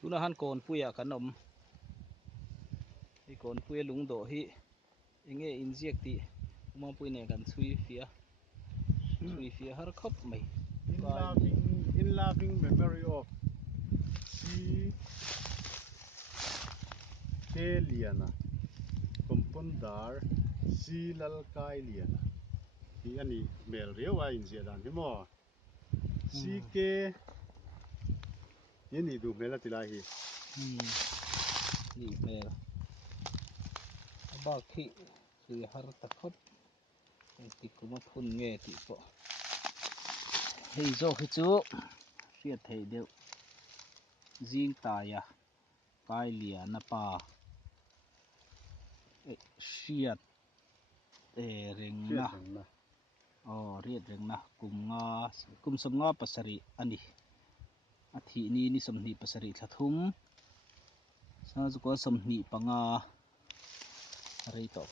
tuna han kon puya kan om hi kon puya lung do hi enge injek ti uma pui ne kan chui fia har khop mai in laughing memory of si ke liana kompondar si lal kai liana hi ani mel rewa in zia dan hi mo si ke ye ni du mela tilai hi ni mel ba khi chui har ta khop ti kuma phun nge ti po hei zo hi chu riat thei deuh jing ta ya kai lia na pa riat reng na riat reng na kum som nga pasari ani athi ni som ni pasari thathum sa zu ko som ni panga rei to